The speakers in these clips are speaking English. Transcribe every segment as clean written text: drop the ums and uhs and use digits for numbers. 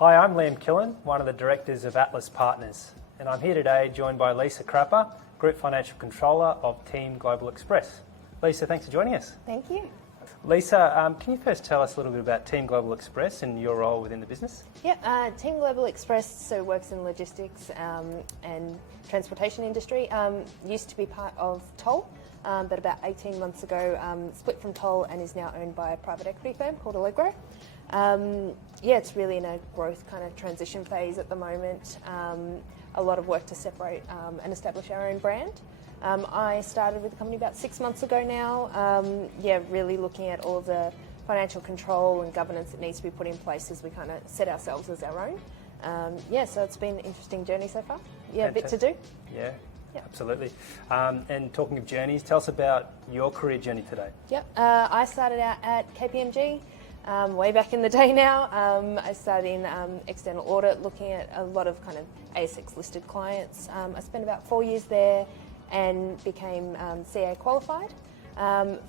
Hi, I'm Liam Killen, one of the directors of Atlas Partners, and I'm here today joined by Lisa Crapper, Group Financial Controller of Team Global Express. Lisa, thanks for joining us. Thank you. Lisa, can you first tell us a little bit about Team Global Express and your role within the business? Team Global Express works in logistics and transportation industry. Used to be part of Toll, but about 18 months ago split from Toll and is now owned by a private equity firm called Allegro. It's really in a growth kind of transition phase at the moment. A lot of work to separate and establish our own brand. I started with the company about 6 months ago now. Really looking at all of the financial control and governance that needs to be put in place as we kind of set ourselves as our own. So it's been an interesting journey so far. A bit to do. Yeah. Absolutely. And talking of journeys, tell us about your career journey today. I started out at KPMG. Way back in the day now. I started in external audit, looking at a lot of kind of ASX listed clients. I spent about 4 years there and became CA qualified.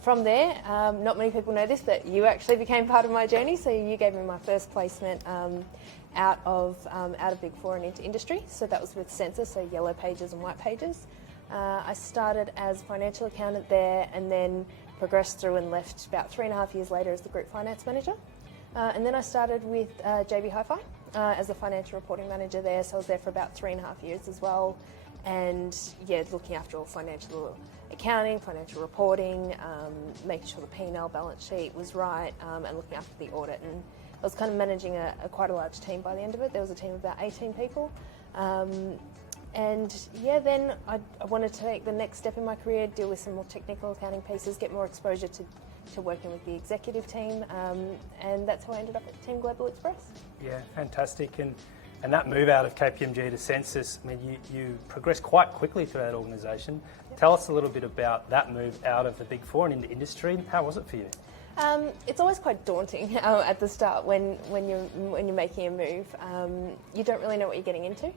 From there, not many people know this, but you actually became part of my journey. So you gave me my first placement out of Big Four and into industry. So that was with Census, so yellow pages and white pages. I started as financial accountant there and then progressed through and left about 3.5 years later as the group finance manager. And then I started with JB Hi-Fi as a financial reporting manager there. So I was there for about 3.5 years as well. And looking after all financial accounting, financial reporting, making sure the P&L balance sheet was right, and looking after the audit. And I was kind of managing quite a large team by the end of it. There was a team of about 18 people. Then I wanted to take the next step in my career, deal with some more technical accounting pieces, get more exposure to working with the executive team, and that's how I ended up at Team Global Express. Yeah, fantastic. And that move out of KPMG to Census, I mean, you progressed quite quickly through that organisation. Yep. Tell us a little bit about that move out of the Big Four and into industry. How was it for you? It's always quite daunting at the start when you're making a move. You don't really know what you're getting into.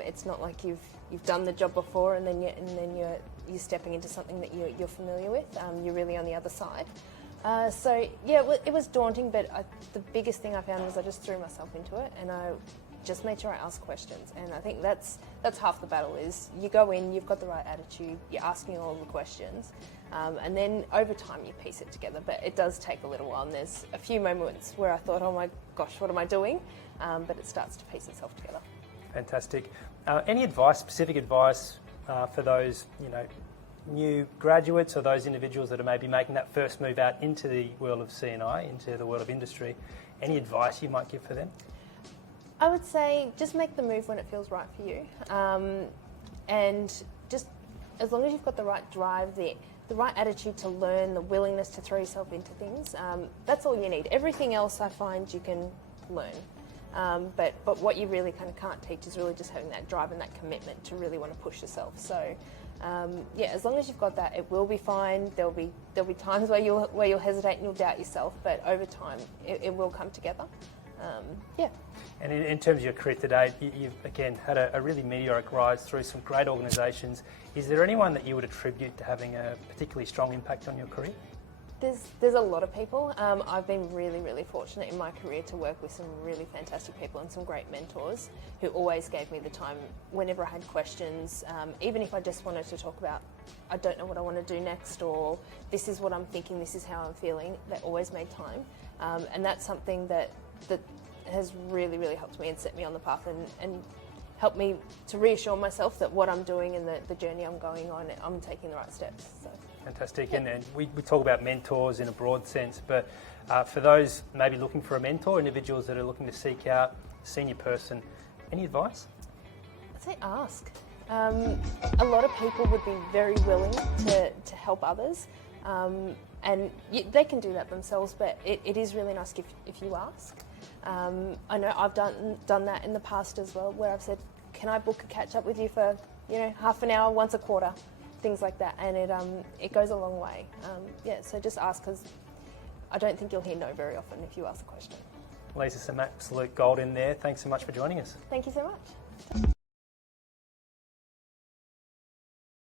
It's not like you've done the job before and then you're stepping into something that you're familiar with. You're really on the other side. It was daunting, but the biggest thing I found was I just threw myself into it and I just made sure I asked questions. And I think that's half the battle. Is you go in, you've got the right attitude, you're asking all the questions, and then over time you piece it together. But it does take a little while. And there's a few moments where I thought, oh my gosh, what am I doing? But it starts to piece itself together. Fantastic. Any specific advice for those, new graduates or those individuals that are maybe making that first move out into the world of C&I, into the world of industry? Any advice you might give for them? I would say just make the move when it feels right for you, and just as long as you've got the right drive, the right attitude to learn, the willingness to throw yourself into things, that's all you need. Everything else I find you can learn. But what you really kind of can't teach is really just having that drive and that commitment to really want to push yourself. So, as long as you've got that, it will be fine. There'll be times where you'll hesitate and you'll doubt yourself, but over time, it will come together. And in terms of your career today, you've again had a really meteoric rise through some great organisations. Is there anyone that you would attribute to having a particularly strong impact on your career? There's a lot of people. I've been really, really fortunate in my career to work with some really fantastic people and some great mentors who always gave me the time whenever I had questions, even if I just wanted to talk about, I don't know what I want to do next, or this is what I'm thinking, this is how I'm feeling. They always made time. And that's something that has really, really helped me and set me on the path and helped me to reassure myself that what I'm doing and the journey I'm going on, I'm taking the right steps. So. Fantastic. Yeah. And we talk about mentors in a broad sense, but for those maybe looking for a mentor, individuals that are looking to seek out a senior person, any advice? I'd say ask. A lot of people would be very willing to help others, and they can do that themselves, but it is really nice if you ask. I know I've done that in the past as well, where I've said, can I book a catch up with you for half an hour once a quarter, things like that, and it goes a long way. So just ask, because I don't think you'll hear no very often if you ask a question. Lisa, some absolute gold in there. Thanks so much for joining us. Thank you so much.